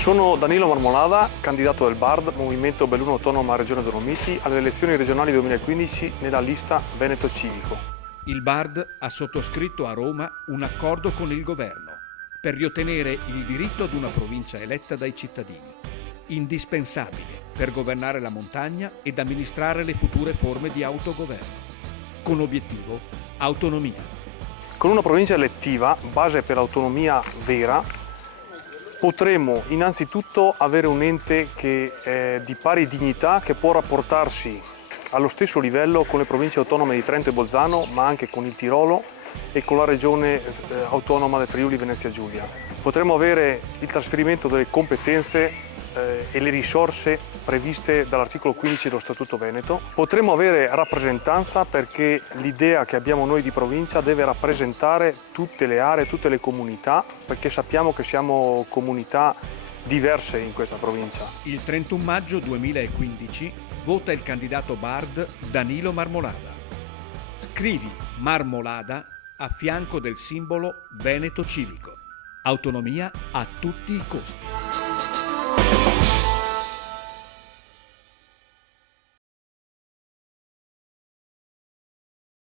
Sono Danilo Marmolada, candidato del BARD, Movimento Belluno Autonoma Regione Dolomiti, alle elezioni regionali 2015 nella lista Veneto Civico. Il BARD ha sottoscritto a Roma un accordo con il governo per riottenere il diritto ad una provincia eletta dai cittadini, indispensabile per governare la montagna ed amministrare le future forme di autogoverno, con obiettivo autonomia. Con una provincia elettiva, base per l'autonomia vera, potremo innanzitutto avere un ente che è di pari dignità, che può rapportarsi allo stesso livello con le province autonome di Trento e Bolzano, ma anche con il Tirolo e con la regione autonoma del Friuli Venezia Giulia. Potremo avere il trasferimento delle competenze e le risorse previste dall'articolo 15 dello Statuto Veneto. Potremo avere rappresentanza perché l'idea che abbiamo noi di provincia deve rappresentare tutte le aree, tutte le comunità, perché sappiamo che siamo comunità diverse in questa provincia. Il 31 maggio 2015 vota il candidato BARD Danilo Marmolada. Scrivi Marmolada a fianco del simbolo Veneto Civico. Autonomia a tutti i costi.